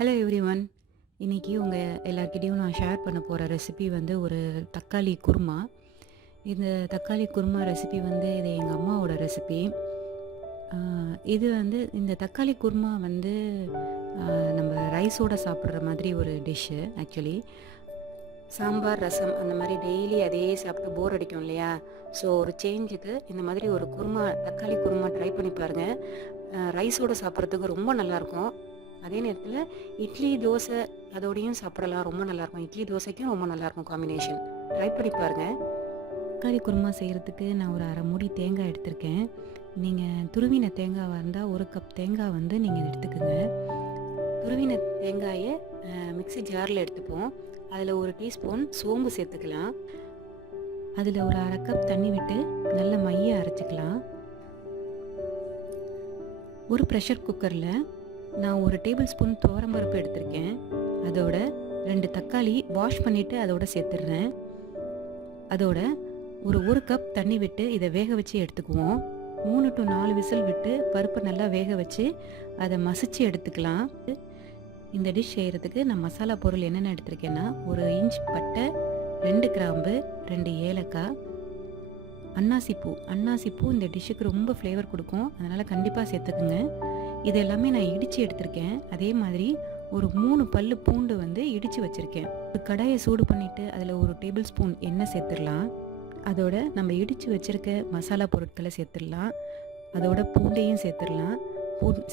Hello everyone. இன்றைக்கி உங்கள் எல்லார்கிட்டேயும் நான் ஷேர் பண்ண போகிற ரெசிபி வந்து ஒரு தக்காளி குருமா. இந்த தக்காளி குருமா ரெசிபி வந்து இது எங்கள் அம்மாவோட ரெசிபி. இது வந்து இந்த தக்காளி குருமா வந்து நம்ம ரைஸோடு சாப்பிட்ற மாதிரி ஒரு டிஷ்ஷு. ஆக்சுவலி சாம்பார், ரசம் அந்த மாதிரி டெய்லி அதே சாப்பிட்டு போர் அடிக்கும் இல்லையா? ஸோ ஒரு சேஞ்சுக்கு இந்த மாதிரி ஒரு குருமா, தக்காளி குருமா ட்ரை பண்ணி பாருங்கள். ரைஸோடு சாப்பிட்றதுக்கு ரொம்ப நல்லாயிருக்கும். அதே நேரத்தில் இட்லி, தோசை அதோடையும் சாப்பிடலாம், ரொம்ப நல்லாயிருக்கும். இட்லி தோசைக்கும் ரொம்ப நல்லாயிருக்கும் காம்பினேஷன். ட்ரை பண்ணி பாருங்கள். தக்காளி குருமா செய்கிறதுக்கு நான் ஒரு அரை மூடி தேங்காய் எடுத்திருக்கேன். நீங்கள் துருவின தேங்காவாக இருந்தால் 1 கப் தேங்காய் வந்து நீங்கள் எடுத்துக்கோங்க. துருவின தேங்காயை மிக்ஸி ஜாரில் எடுத்துப்போம். அதில் 1 டீஸ்பூன் சோம்பு சேர்த்துக்கலாம். அதில் ஒரு அரை கப் தண்ணி விட்டு நல்ல மைய அரைச்சிக்கலாம். ஒரு ப்ரெஷர் குக்கரில் நான் 1 டேபிள் ஸ்பூன் துவரம்பருப்பு எடுத்திருக்கேன். அதோட 2 தக்காளி வாஷ் பண்ணிவிட்டு அதோட சேர்த்துடுறேன். அதோட ஒரு கப் தண்ணி விட்டு இதை வேக வச்சு எடுத்துக்குவோம். 3 to 4 விசில் விட்டு பருப்பை நல்லா வேக வச்சு அதை மசிச்சு எடுத்துக்கலாம். இந்த டிஷ் செய்கிறதுக்கு நான் மசாலா பொருள் என்னென்ன எடுத்திருக்கேன்னா, 1 இன்ச் பட்டை, 2 கிராம்பு, 2 ஏலக்காய், அன்னாசிப்பூ இந்த டிஷ்ஷுக்கு ரொம்ப ஃப்ளேவர் கொடுக்கும், அதனால் கண்டிப்பாக சேர்த்துக்குங்க. இது எல்லாமே நான் இடித்து எடுத்திருக்கேன். அதே மாதிரி ஒரு 3 பல்லு பூண்டு வந்து இடித்து வச்சுருக்கேன். ஒரு கடாயை சூடு பண்ணிவிட்டு அதில் 1 டேபிள் ஸ்பூன் எண்ணெய் சேர்த்துடலாம். அதோட நம்ம இடித்து வச்சுருக்க மசாலா பொருட்களை சேர்த்துடலாம். அதோட பூண்டையும் சேர்த்துடலாம்.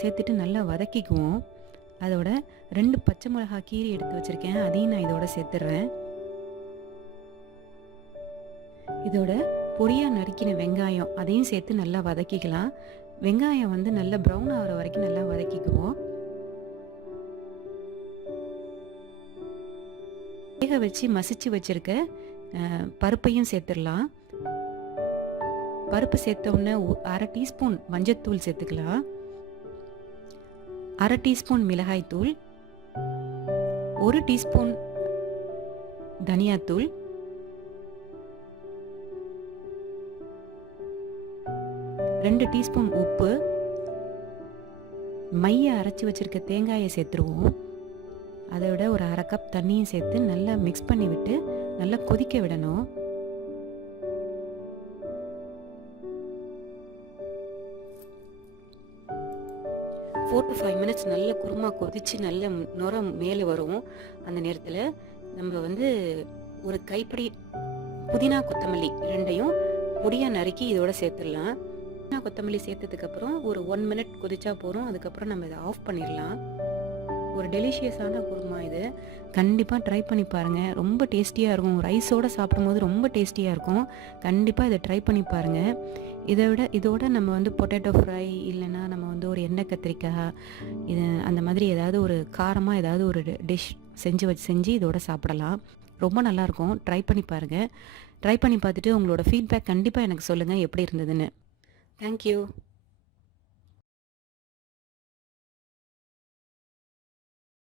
சேர்த்துட்டு நல்லா வதக்கிக்குவோம். அதோட 2 பச்சை மிளகா கீரி எடுத்து வச்சுருக்கேன், அதையும் நான் இதோட சேர்த்துடுறேன். இதோட பொடியாக நறுக்கின வெங்காயம் அதையும் சேர்த்து நல்லா வதக்கிக்கலாம். வெங்காயம் வந்து நல்லா ப்ரௌன் ஆகிற வரைக்கும் நல்லா வதக்கிக்குவோம். வேக வச்சு மசிச்சு வச்சுருக்க பருப்பையும் சேர்த்துடலாம். பருப்பு சேர்த்தோன்னே அரை டீஸ்பூன் மஞ்சத்தூள் சேர்த்துக்கலாம். அரை டீஸ்பூன் மிளகாய்த்தூள், 1 டீஸ்பூன் தனியாத்தூள், 2 டீஸ்பூன் உப்பு, மைய அரைச்சி வச்சுருக்க தேங்காயை சேர்த்துருவோம். அதோட ஒரு அரை கப் தண்ணியும் சேர்த்து நல்லா மிக்ஸ் பண்ணி விட்டு நல்லா கொதிக்க விடணும். Four to 5 minutes நல்ல குருமா கொதித்து நல்ல நுர மேலே வரும். அந்த நேரத்தில் நம்ம வந்து ஒரு கைப்பிடி புதினா, கொத்தமல்லி 2யும் பொடியாக நறுக்கி இதோட சேர்த்துடலாம். புதினா, கொத்தமல்லி சேர்த்ததுக்கப்புறம் ஒரு 1 minute கொதிச்சா போகிறோம். அதுக்கப்புறம் நம்ம இதை ஆஃப் பண்ணிடலாம். ஒரு டெலிஷியஸான குருமா இது. கண்டிப்பாக ட்ரை பண்ணி பாருங்கள். ரொம்ப டேஸ்டியாக இருக்கும். ரைஸோடு சாப்பிடும்போது ரொம்ப டேஸ்டியாக இருக்கும். கண்டிப்பாக இதை ட்ரை பண்ணி பாருங்கள். இதோட நம்ம வந்து பொட்டேட்டோ ஃப்ரை, இல்லைன்னா நம்ம வந்து ஒரு எண்ணெய் கத்திரிக்காய், இது அந்த மாதிரி ஏதாவது ஒரு காரமாக ஏதாவது ஒரு டிஷ் செஞ்சு இதோட சாப்பிடலாம். ரொம்ப நல்லாயிருக்கும். ட்ரை பண்ணி பாருங்கள். ட்ரை பண்ணி பார்த்துட்டு உங்களோட ஃபீட்பேக் கண்டிப்பாக எனக்கு சொல்லுங்கள் எப்படி இருந்ததுன்னு. தேங்க்யூ.